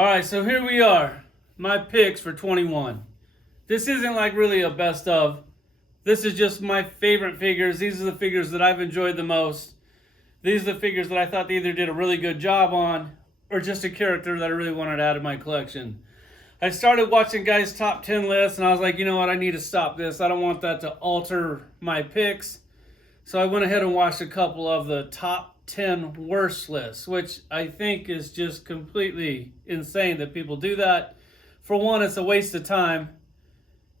All right, so here we are. My picks for 21. This isn't like really a best of. This is just my favorite figures. These are the figures that I've enjoyed the most. These are the figures that I thought they either did a really good job on or just a character that I really wanted to add to my collection. I started watching guys' top 10 lists and I was like, you know what, I need to stop this. I don't want that to alter my picks. So I went ahead and watched a couple of the top 10 worst lists, which I think is just completely insane that people do that. For one, it's a waste of time.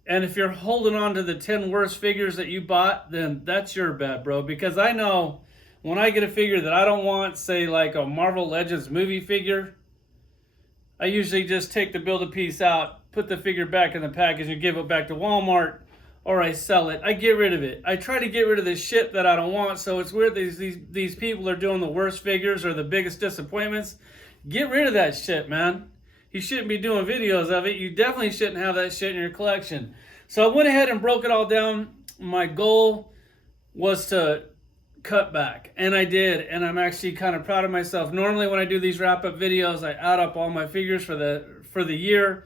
And if you're holding on to the 10 worst figures that you bought, then that's your bad, bro. Because I know when I get a figure that I don't want, say like a Marvel Legends movie figure, I usually just take the Build-A-Piece out, put the figure back in the package and give it back to Walmart, or I sell it. I get rid of it. I try to get rid of the shit that I don't want. So it's weird these people are doing the worst figures or the biggest disappointments. Get rid of that shit, man. You shouldn't be doing videos of it. You definitely shouldn't have that shit in your collection. So I went ahead and broke it all down. My goal was to cut back, and I did, and I'm actually kind of proud of myself. Normally when I do these wrap-up videos, I add up all my figures for the year,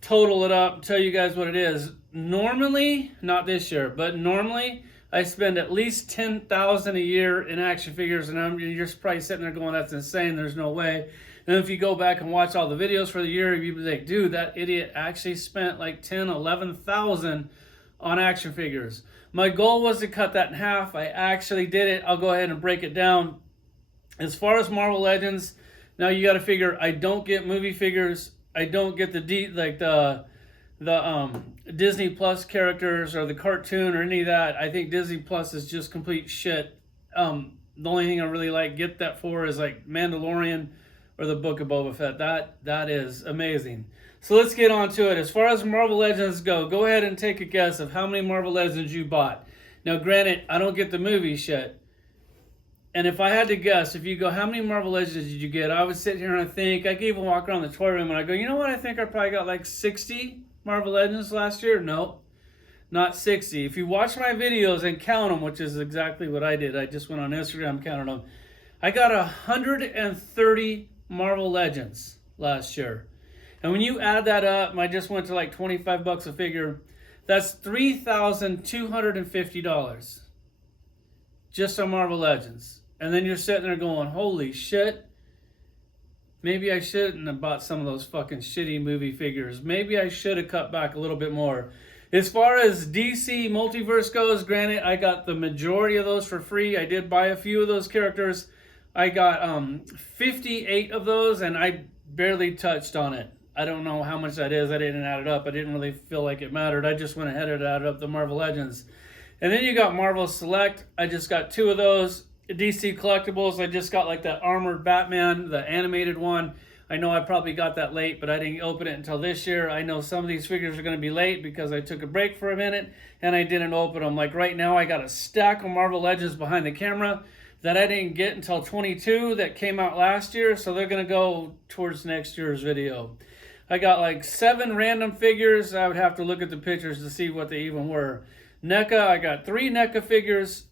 total it up, tell you guys what it is. Normally, not this year, but normally I spend at least $10,000 a year in action figures, and you're probably sitting there going, that's insane, there's no way. And if you go back and watch all the videos for the year, you'd be like, dude, that idiot actually spent like $10,000, $11,000 on action figures. My goal was to cut that in half. I actually did it. I'll go ahead and break it down. As far as Marvel Legends, now you got to figure I don't get movie figures. I don't get the Disney Plus characters or the cartoon or any of that. I think Disney Plus is just complete shit. The only thing I really get that for is like Mandalorian or the Book of Boba Fett. That is amazing. So let's get on to it. As far as Marvel Legends go ahead and take a guess of how many Marvel Legends you bought. Now, granted, I don't get the movie shit. And if I had to guess, if you go, how many Marvel Legends did you get? I would sit here and I think, I could even walk around the toy room and I go, you know what? I think I probably got like 60 Marvel Legends last year. No, not 60. If you watch my videos and count them, which is exactly what I did. I just went on Instagram, counted them. I got 130 Marvel Legends last year. And when you add that up, I just went to like 25 bucks a figure. That's $3,250 just on Marvel Legends. And then you're sitting there going, holy shit. Maybe I shouldn't have bought some of those fucking shitty movie figures. Maybe I should have cut back a little bit more. As far as DC Multiverse goes, granted, I got the majority of those for free. I did buy a few of those characters. I got 58 of those, and I barely touched on it. I don't know how much that is. I didn't add it up. I didn't really feel like it mattered. I just went ahead and added up the Marvel Legends. And then you got Marvel Select. I just got 2 of those. DC Collectibles, I just got like that Armored Batman, the animated one. I know I probably got that late, but I didn't open it until this year. I know some of these figures are going to be late because I took a break for a minute and I didn't open them. Like right now, I got a stack of Marvel Legends behind the camera that I didn't get until 22 that came out last year. So they're going to go towards next year's video. I got like 7 random figures. I would have to look at the pictures to see what they even were. NECA, I got 3 NECA figures.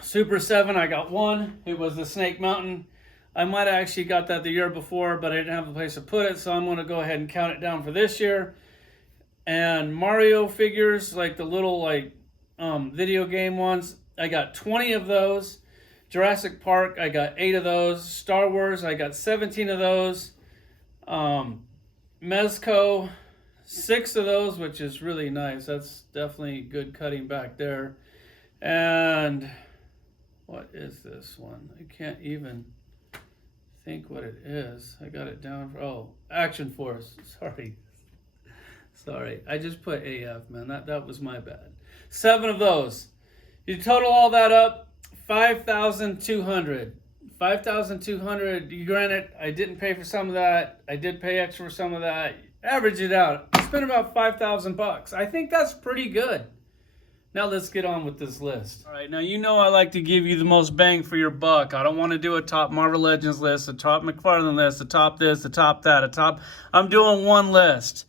Super 7, I got 1. It was the Snake Mountain. I might have actually got that the year before, but I didn't have a place to put it, so I'm going to go ahead and count it down for this year. And Mario figures, like the little video game ones, I got 20 of those. Jurassic Park, I got 8 of those. Star Wars, I got 17 of those. Mezco, 6 of those, which is really nice. That's definitely good cutting back there. And what is this one? I can't even think what it is. I got it down for, Action Force. Sorry. I just put AF, man. That was my bad. 7 of those. You total all that up, 5,200. 5,200. Granted, I didn't pay for some of that. I did pay extra for some of that. Average it out. I spent about 5,000 bucks. I think that's pretty good. Now let's get on with this list. All right, now you know I like to give you the most bang for your buck. I don't want to do a top Marvel Legends list, a top McFarlane list, a top this, a top that, a top... I'm doing one list.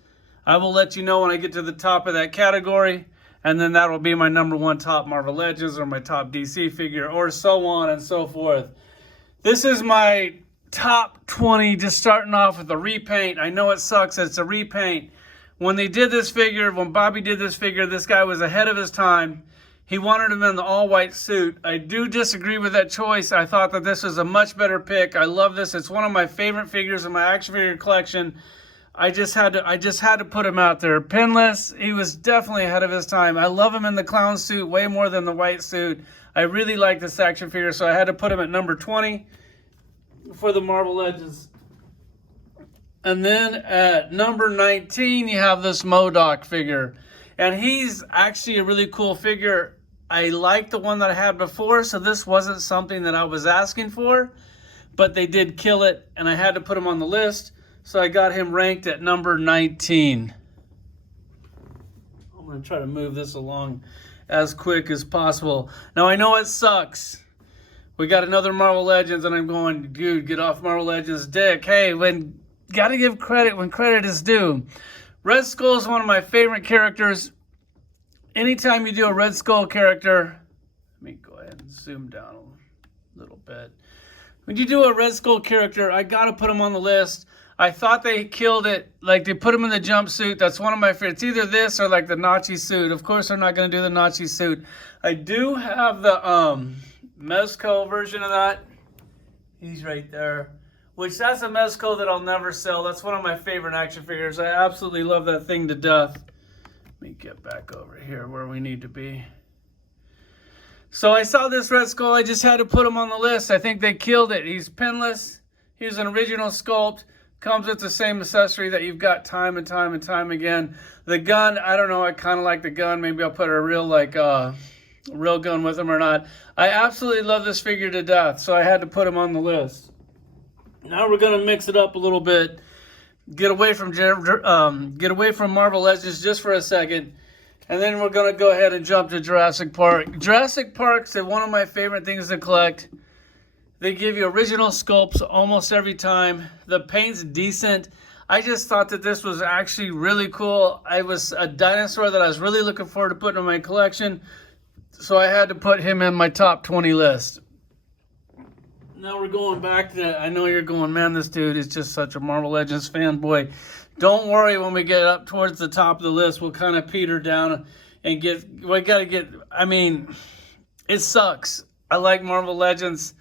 I will let you know when I get to the top of that category, and then that will be my number 1 top Marvel Legends or my top DC figure or so on and so forth. This is my top 20, just starting off with a repaint. I know it sucks, it's a repaint. When they did this figure, when Bobby did this figure, this guy was ahead of his time. He wanted him in the all-white suit. I do disagree with that choice. I thought that this was a much better pick. I love this. It's one of my favorite figures in my action figure collection. I just had to put him out there. Pinless, he was definitely ahead of his time. I love him in the clown suit way more than the white suit. I really like this action figure, so I had to put him at number 20 for the Marvel Legends. And then at number 19, you have this Modoc figure. And he's actually a really cool figure. I like the one that I had before, so this wasn't something that I was asking for. But they did kill it, and I had to put him on the list. So I got him ranked at number 19. I'm going to try to move this along as quick as possible. Now, I know it sucks. We got another Marvel Legends, and I'm going, dude, get off Marvel Legends dick. Hey, gotta give credit when credit is due. Red Skull is one of my favorite characters. Anytime you do a Red Skull character, let me go ahead and zoom down a little bit. When you do a Red Skull character, I gotta put him on the list. I thought they killed it. Like, they put him in the jumpsuit. That's one of my favorites. It's either this or like the Nazi suit. Of course, they're not gonna do the Nazi suit. I do have the Mezco version of that. He's right there. Which, that's a Mezco that I'll never sell. That's one of my favorite action figures. I absolutely love that thing to death. Let me get back over here where we need to be. So I saw this Red Skull. I just had to put him on the list. I think they killed it. He's pinless. He's an original sculpt. Comes with the same accessory that you've got time and time and time again. The gun, I don't know. I kind of like the gun. Maybe I'll put a real real gun with him or not. I absolutely love this figure to death. So I had to put him on the list. Now we're gonna mix it up a little bit. Get away from Marvel Legends just for a second, and then we're gonna go ahead and jump to Jurassic Park. Jurassic Park's one of my favorite things to collect. They give you original sculpts almost every time. The paint's decent. I just thought that this was actually really cool. I was a dinosaur that I was really looking forward to putting in my collection, so I had to put him in my top 20 list. Now we're going back to that. I know you're going, man, this dude is just such a Marvel Legends fanboy. Don't worry, when we get up towards the top of the list, we'll kind of peter down and I mean, it sucks. I like Marvel Legends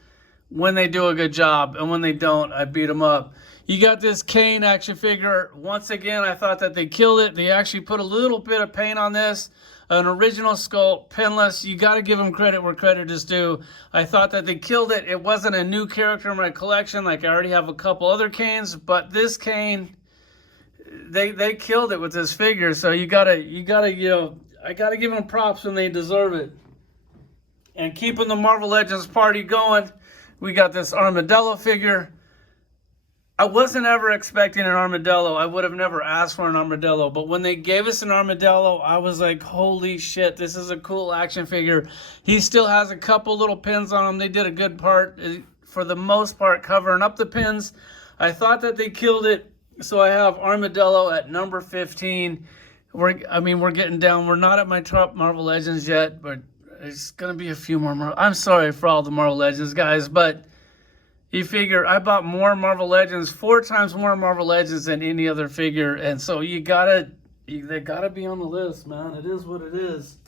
when they do a good job, and when they don't, I beat them up. You got this Kane action figure. Once again, I thought that they killed it. They actually put a little bit of paint on this. An original sculpt, pinless. You got to give them credit where credit is due. I thought that they killed it. It wasn't a new character in my collection. Like, I already have a couple other Kanes, but this Kane, they killed it with this figure. So I gotta give them props when they deserve it. And keeping the Marvel Legends party going, we got this Armadillo figure. I wasn't ever expecting an Armadillo. I would have never asked for an Armadillo. But when they gave us an Armadillo, I was like, holy shit, this is a cool action figure. He still has a couple little pins on him. They did a good part, for the most part, covering up the pins. I thought that they killed it. So I have Armadillo at number 15. We're getting down. We're not at my top Marvel Legends yet, but it's going to be a few more. I'm sorry for all the Marvel Legends, guys, but you figure I bought more Marvel Legends, 4 times more Marvel Legends than any other figure, and so they gotta be on the list, man. It is what it is.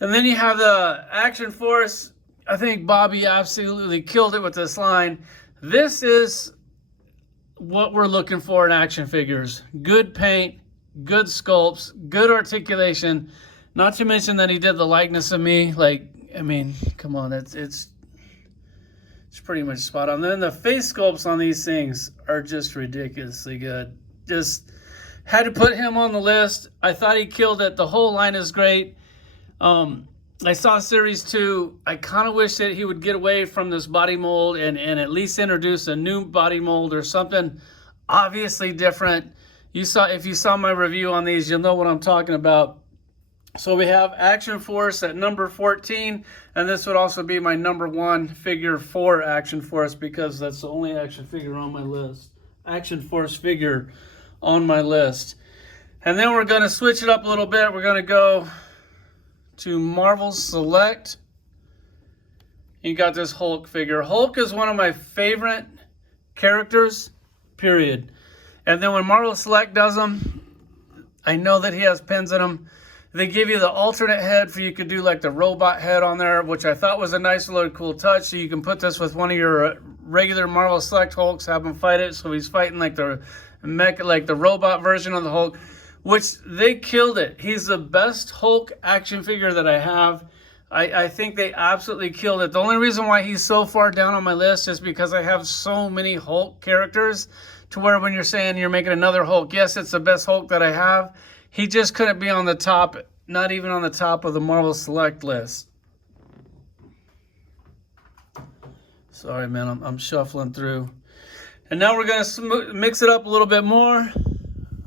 And then you have the Action Force. I think Bobby absolutely killed it with this line. This is what we're looking for in action figures: good paint, good sculpts, good articulation. Not to mention that he did the likeness of me. Like, I mean, come on, it's pretty much spot on. Then the face sculpts on these things are just ridiculously good. Just had to put him on the list. I thought he killed it. The whole line is great. I saw Series 2. I kind of wish that he would get away from this body mold and at least introduce a new body mold or something obviously different. If you saw my review on these, you'll know what I'm talking about. So we have Action Force at number 14, and this would also be my number 1 figure for Action Force because that's the only action figure on my list. Action Force figure on my list. And then we're going to switch it up a little bit. We're going to go to Marvel Select. You got this Hulk figure. Hulk is one of my favorite characters, period. And then when Marvel Select does them, I know that he has pins in them. They give you the alternate head for you could do like the robot head on there, which I thought was a nice little cool touch. So you can put this with one of your regular Marvel Select Hulks, have him fight it. So he's fighting like the robot version of the Hulk, which they killed it. He's the best Hulk action figure that I have. I think they absolutely killed it. The only reason why he's so far down on my list is because I have so many Hulk characters to where when you're saying you're making another Hulk, yes, it's the best Hulk that I have. He just couldn't be on the top, not even on the top of the Marvel Select list. Sorry, man, I'm shuffling through. And now we're going to mix it up a little bit more.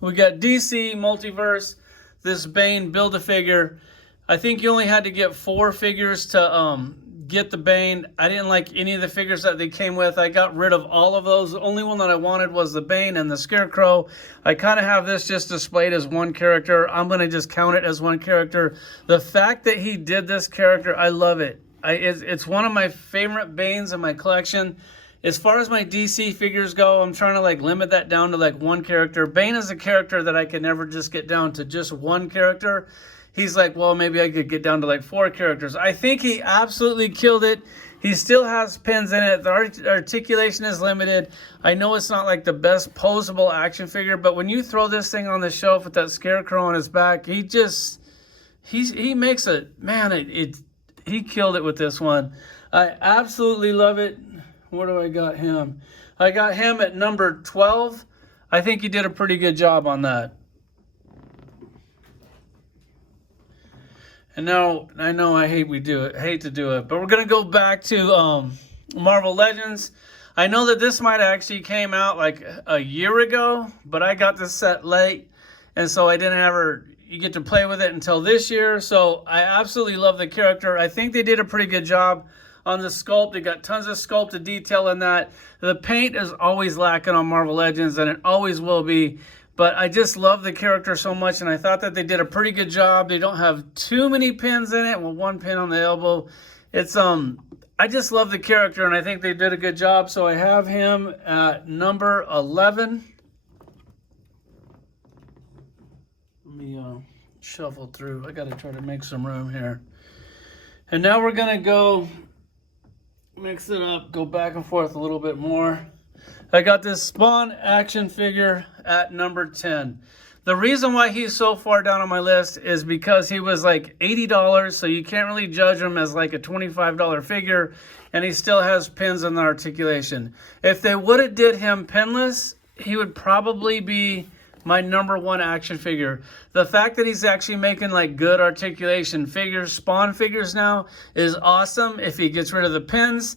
We got DC, Multiverse, this Bane Build-A-Figure. I think you only had to get 4 figures to get the Bane. I didn't like any of the figures that they came with. I got rid of all of those. The only one that I wanted was the Bane and the Scarecrow. I kind of have this just displayed as one character. I'm going to just count it as one character. The fact that he did this character, I love it. It's one of my favorite Banes in my collection. As far as my DC figures go, I'm trying to like limit that down to like one character. Bane is a character that I can never just get down to just one character. He's like, well, maybe I could get down to like 4 characters. I think he absolutely killed it. He still has pins in it. The articulation is limited. I know it's not like the best posable action figure, but when you throw this thing on the shelf with that Scarecrow on his back, he makes it, man, he killed it with this one. I absolutely love it. Where do I got him? I got him at number 12. I think he did a pretty good job on that. And now, I know I hate to do it, but we're going to go back to Marvel Legends. I know that this might actually came out like a year ago, but I got this set late, and so I didn't ever get to play with it until this year. So I absolutely love the character. I think they did a pretty good job on the sculpt. They got tons of sculpted detail in that. The paint is always lacking on Marvel Legends, and it always will be. But I just love the character so much, and I thought that they did a pretty good job. They don't have too many pins in it, with 1 pin on the elbow. It's I just love the character, and I think they did a good job. So I have him at number 11. Let me shuffle through. I got to try to make some room here. And now we're gonna go mix it up, go back and forth a little bit more. I got this Spawn action figure at number 10. The reason why he's so far down on my list is because he was like $80, so you can't really judge him as like a $25 figure, and he still has pins on the articulation. If they would have did him pinless, he would probably be my number 1 action figure. The fact that he's actually making like good articulation figures, Spawn figures now, is awesome if he gets rid of the pins.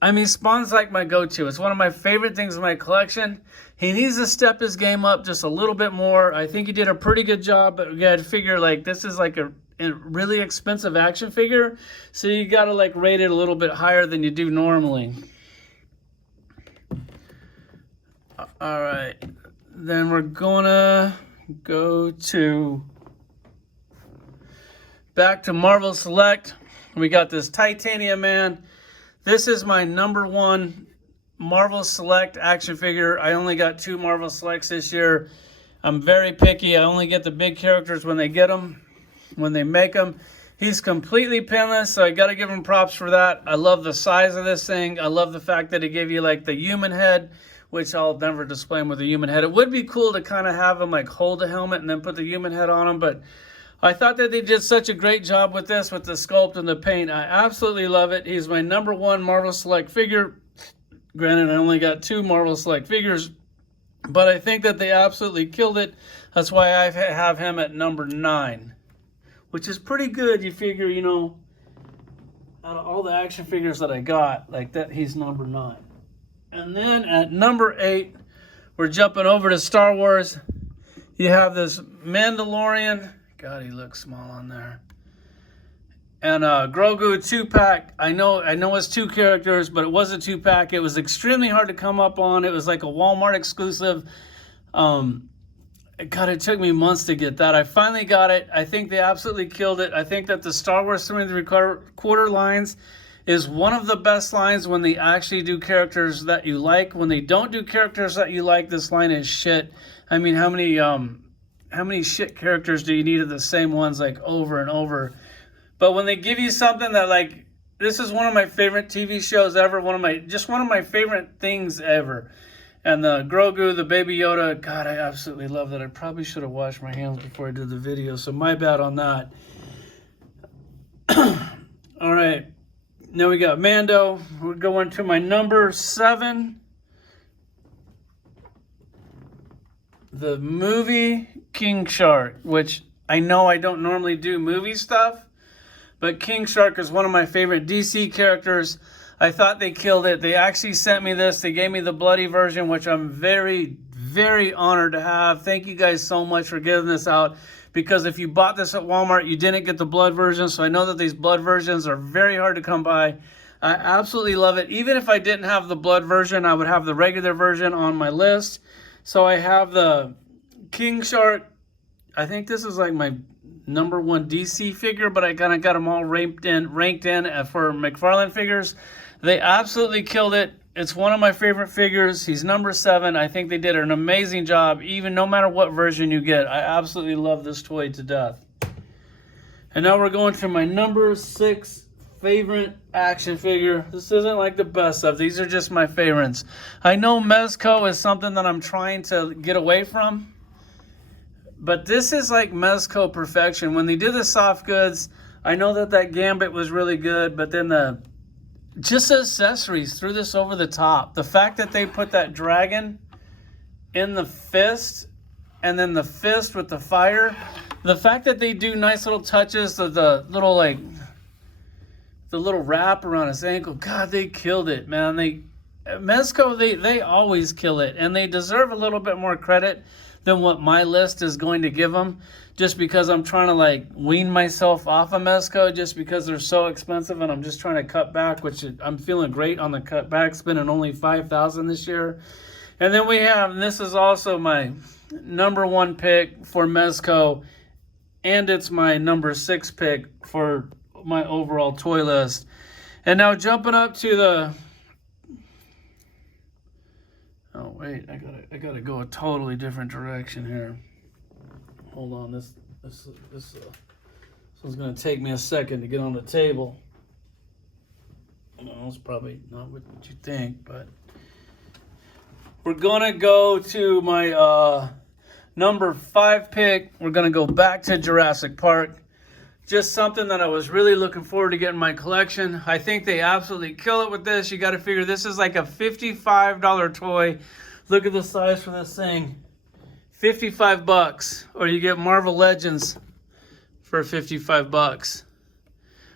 I mean, Spawn's like my go-to. It's one of my favorite things in my collection. He needs to step his game up just a little bit more. I think he did a pretty good job, but you got to figure like this is like a really expensive action figure, so you got to like rate it a little bit higher than you do normally. All right, then we're gonna go back to Marvel Select. We got this Titanium Man. This is my number 1 Marvel Select action figure. I only got 2 Marvel Selects this year. I'm very picky. I only get the big characters when they get them, when they make them. He's completely pinless, so I got to give him props for that. I love the size of this thing. I love the fact that it gave you like the human head, which I'll never display him with a human head. It would be cool to kind of have him like hold the helmet and then put the human head on him, but I thought that they did such a great job with this, with the sculpt and the paint. I absolutely love it. He's my number 1 Marvel Select figure. Granted, I only got 2 Marvel Select figures, but I think that they absolutely killed it. That's why I have him at number 9, which is pretty good. You figure, you know, out of all the action figures that I got, like that, he's number 9. And then at number 8, we're jumping over to Star Wars. You have this Mandalorian. God, he looks small on there. And Grogu 2-pack. I know it's 2 characters, but it was a 2-pack. It was extremely hard to come up on. It was like a Walmart exclusive. God, it took me months to get that. I finally got it. I think they absolutely killed it. I think that the Star Wars 3 3/4 lines is one of the best lines when they actually do characters that you like. When they don't do characters that you like, this line is shit. I mean, how many shit characters do you need of the same ones like over and over? But when they give you something that, like, this is one of my favorite TV shows ever, one of my favorite things ever. And the Grogu, the Baby Yoda, God, I absolutely love that. I probably should have washed my hands before I did the video, so my bad on that. All right, now we got Mando. We're going to my number 7. The movie King Shark, which I know I don't normally do movie stuff, but King Shark is one of my favorite DC characters. I thought they killed it. They actually sent me this. They gave me the bloody version, which I'm very, very honored to have. Thank you guys so much for giving this out, because if you bought this at Walmart, you didn't get the blood version. So I know that these blood versions are very hard to come by. I absolutely love it. Even if I didn't have the blood version, I would have the regular version on my list. So I have the King Shark. I think this is like my number 1 DC figure, but I kind of got them all ranked in for McFarlane figures. They absolutely killed it. It's one of my favorite figures. He's number 7. I think they did an amazing job, even no matter what version you get. I absolutely love this toy to death. And now we're going to my number 6 favorite action figure. This isn't like the best of. These are just my favorites. I know Mezco is something that I'm trying to get away from, but this is like Mezco perfection. When they did the soft goods, I know that Gambit was really good, but then just the accessories threw this over the top. The fact that they put that dragon in the fist, and then the fist with the fire. The fact that they do nice little touches of the little wrap around his ankle. God, they killed it, man. Mezco, they always kill it, and they deserve a little bit more credit than what my list is going to give them, just because I'm trying to like wean myself off of Mezco, just because they're so expensive, and I'm just trying to cut back, which I'm feeling great on the cut back, spending only $5,000 this year. And then we have, and this is also my number 1 pick for Mezco, and it's my number 6 pick for my overall toy list. And now jumping up to the, oh wait, I gotta go a totally different direction here. Hold on, this one's gonna take me a second to get on the table. No, it's probably not what you think, but we're gonna go to my number 5 pick. We're gonna go back to Jurassic Park. Just something that I was really looking forward to getting in my collection. I think they absolutely kill it with this. You got to figure this is like a $55 toy. Look at the size for this thing. $55. Or you get Marvel Legends for $55.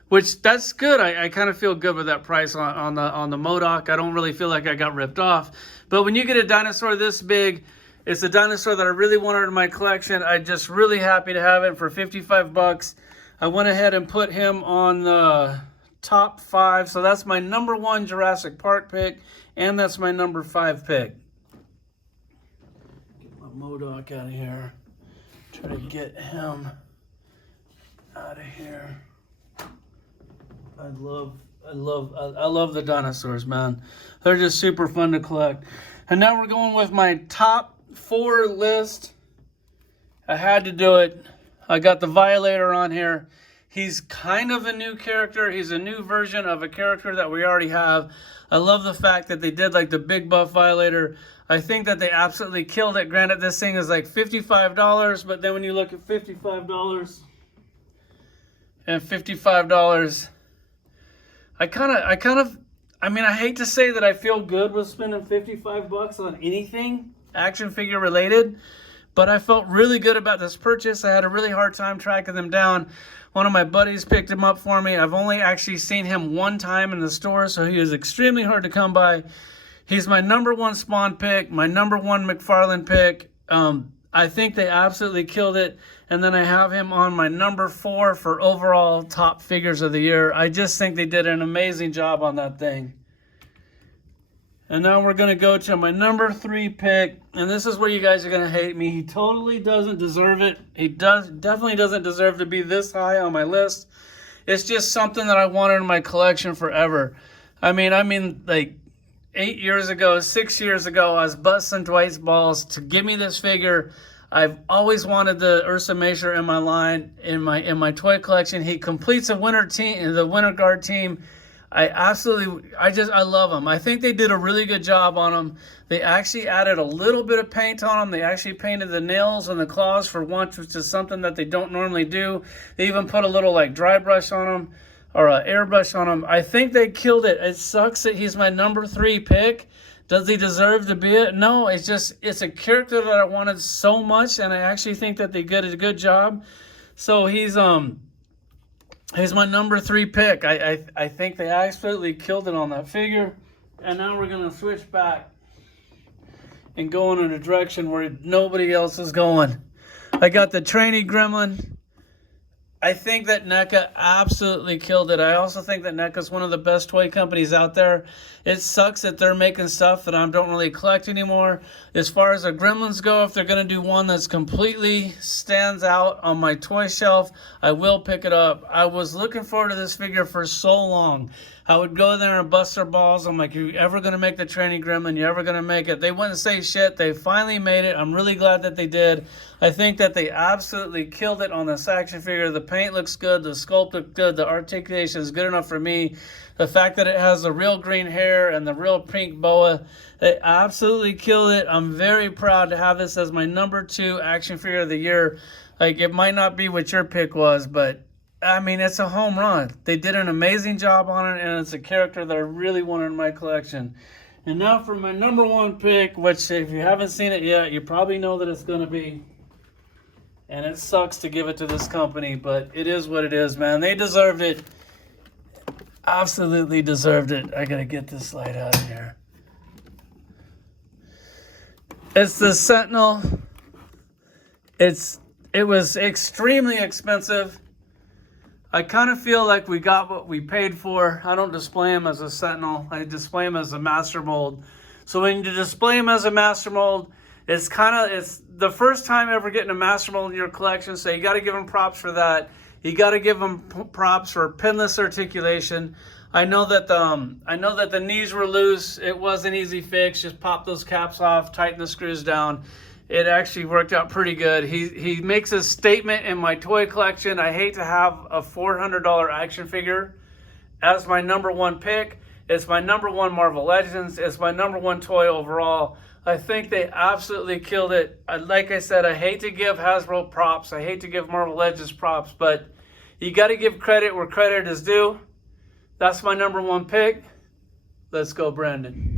Which, that's good. I kind of feel good with that price on the Modoc. I don't really feel like I got ripped off. But when you get a dinosaur this big, it's a dinosaur that I really wanted in my collection. I'm just really happy to have it for $55. I went ahead and put him on the top 5. So that's my number 1 Jurassic Park pick, and that's my number 5 pick. Get my Modoc out of here. Try to get him out of here. I love the dinosaurs, man. They're just super fun to collect. And now we're going with my top 4 list. I had to do it. I got the Violator on here. He's kind of a new character. He's a new version of a character that we already have. I love the fact that they did like the big buff Violator. I think that they absolutely killed it. Granted, this thing is like $55, but then when you look at $55 and $55, I mean, I hate to say that I feel good with spending $55 on anything action figure related, but I felt really good about this purchase. I had a really hard time tracking them down. One of my buddies picked him up for me. I've only actually seen him one time in the store, so he is extremely hard to come by. He's my number 1 Spawn pick, my number 1 McFarlane pick. I think they absolutely killed it. And then I have him on my number 4 for overall top figures of the year. I just think they did an amazing job on that thing. And now we're going to go to my number 3 pick. And this is where you guys are going to hate me. He totally doesn't deserve it. He definitely doesn't deserve to be this high on my list. It's just something that I wanted in my collection forever. I mean, like 8 years ago, 6 years ago, I was busting Dwight's balls to give me this figure. I've always wanted the Ursa Major in my line, in my toy collection. He completes the Winter Guard team. I love them. I think they did a really good job on them. They actually added a little bit of paint on them. They actually painted the nails and the claws for once, which is something that they don't normally do. They even put a little like dry brush on them, or airbrush on them. I think they killed it. It sucks that he's my number 3 pick. Does he deserve to be it? No, it's a character that I wanted so much, and I actually think that they did a good job. So he's my number 3 pick. I think they absolutely killed it on that figure. And now we're going to switch back and go in a direction where nobody else is going. I got the Trainee Gremlin. I think that NECA absolutely killed it. I also think that NECA is one of the best toy companies out there. It sucks that they're making stuff that I don't really collect anymore. As far as the Gremlins go, if they're going to do one that's completely stands out on my toy shelf, I will pick it up. I was looking forward to this figure for so long. I would go there and bust their balls. I'm like, you ever going to make the Trainee Gremlin? You ever going to make it? They wouldn't say shit. They finally made it. I'm really glad that they did. I think that they absolutely killed it on this action figure. The paint looks good. The sculpt looks good. The articulation is good enough for me. The fact that it has the real green hair and the real pink boa, they absolutely killed it. I'm very proud to have this as my number 2 action figure of the year. Like, it might not be what your pick was, but I mean, it's a home run. They did an amazing job on it, and it's a character that I really wanted in my collection. And now for my number 1 pick, which if you haven't seen it yet, you probably know that it's going to be. And it sucks to give it to this company, but it is what it is, man. They deserved it. Absolutely deserved it. I got to get this light out of here. It's the Sentinel. It was extremely expensive. I kind of feel like we got what we paid for. I don't display him as a Sentinel. I display him as a master mold. So when you display him as a master mold, it's the first time ever getting a master mold in your collection. So you got to give him props for that. You got to give him props for pinless articulation. I know that the knees were loose. It was an easy fix. Just pop those caps off, tighten the screws down. It actually worked out pretty good. He makes a statement in my toy collection. I hate to have a $400 action figure as my number 1 pick. It's my number 1 Marvel Legends. It's my number 1 toy overall. I think they absolutely killed it. Like I said, I hate to give Hasbro props. I hate to give Marvel Legends props, but you got to give credit where credit is due. That's my number 1 pick. Let's go, Brandon.